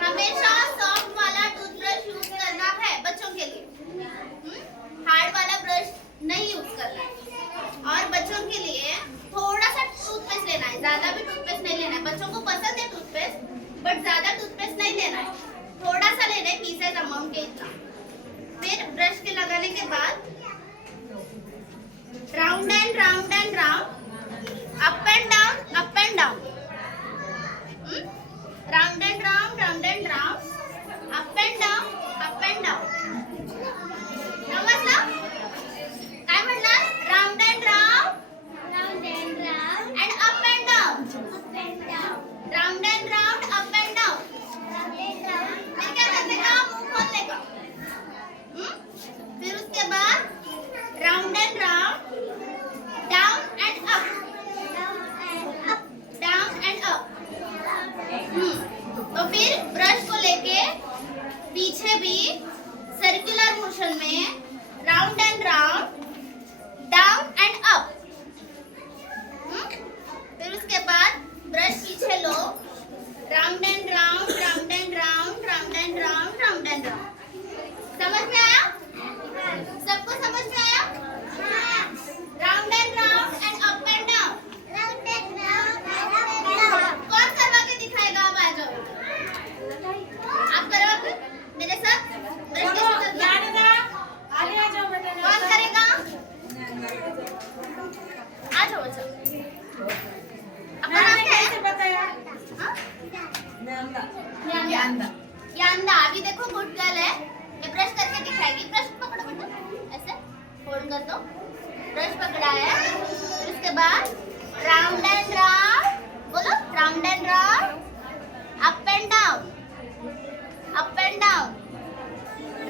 हमेशा सॉफ्ट वाला toothbrush use करना है बच्चों के लिए, हार्ड वाला ब्रश नहीं यूज करना है। और बच्चों के लिए थोड़ा सा टूथपेस्ट लेना है, ज्यादा भी टूथपेस्ट नहीं लेना है। बच्चों को पसंद है टूथपेस्ट, बट ज्यादा टूथपेस्ट नहीं लेना है, थोड़ा सा लेना है, पीसेज अमाउंट के इतना। फिर ब्रश के लगाने के बाद round and round and round, up and down, up and down, round and round, round and round, up and down, up and down. समजलं काय म्हणणार? Round and round, round and round and up and down, up and down, round and round, up and down, round and round. फिर क्या करने का? मुंह खोलने का। फिर उसके बाद round and round, down and up, down and up. तो फिर ब्रश को लेके पीछे भी सर्कुलर मोशन में round and round, down and up. फिर उसके बाद ब्रश पीछे लो, round and round, round and round, round and round, round and round. समझ में आया? सबको समझ में आया? Round and round and up and down, round and round and up and down. कौन करवा के दिखाएगा? अब आ जाओ, आप करोगे मेरे साथ? कौन करेगा? आ जाओ बच्चों। अपना नाम क्या है? यांदा। अभी देखो गुड गर्ल है, ये ब्रश करके दिखाएगी। ब्रश पकड़ो बेटा, ऐसे होल्ड कर दो। ब्रश पकड़ा है, फिर उसके बाद राउंड एंड राउंड, बोलो round and round, up and down, up and down,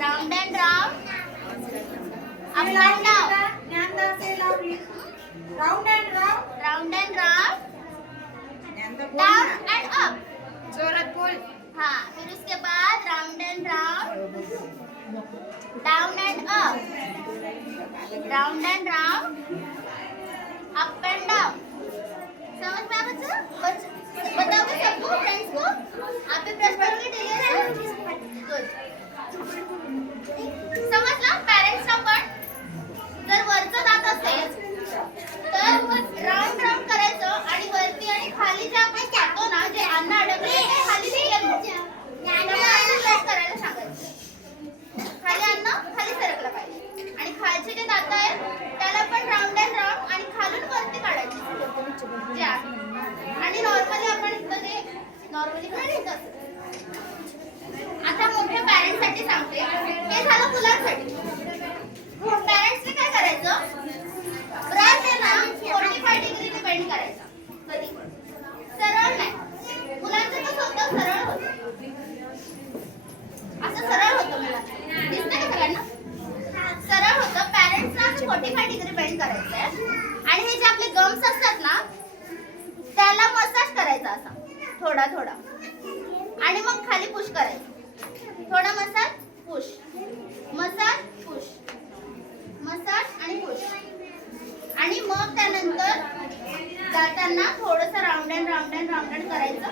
round and round, up and down, round and round, round and round, down and up. जोरात बोल। हाँ, फिर उसके बाद round and round, down and up, round and round, up and down. समझ में आया बच्चों? बताओगे सबको, फ्रेंड्स को? आप भी ब्रश करोगे डेली है? गुड। समजलं? पॅरेंट्सला पण जर वरचं दात असेल तर राउंड राउंड करायचं आणि वरती आणि खाली जे आपण खातो ना, जे अन्न अडकले ते खाली निघेल, ब्रश करायला सांगायचं। खाली अन्न खाली सरकलं पाहिजे आणि खालचे जे दात आहेत त्याला पण राउंड एंड राउंड आणि खालून वरती काढायचे जे आहे। आणि नॉर्मली आपण इथं ते नॉर्मली काढायचं असतं। आता मोठ्या पॅरेंट्ससाठी सांगते, हे झालं मुलांसाठी। पॅरेंट्सने काय करायचं? ब्रश आहे ना 45 डिग्रीने बेंड करायचा, कधी सरळ नाही। मुलांचं कसं होतं? सरळ होतं, असं सरळ होतं मुलांचं, दिसतंय का सगळ्यांना? सरळ होतं। पॅरेंट्सना 45 डिग्री बेंड करायचं आहे आणि हे जे आपले गम्स असतात ना त्याला मसाज करायचा असा थोडा थोडा आणि मग खाली पुश करायचं। थोडा massage, push, massage, push, massage आणि पुश। आणि मग त्यानंतर जाताना थोडंसं round and round and round and करायचं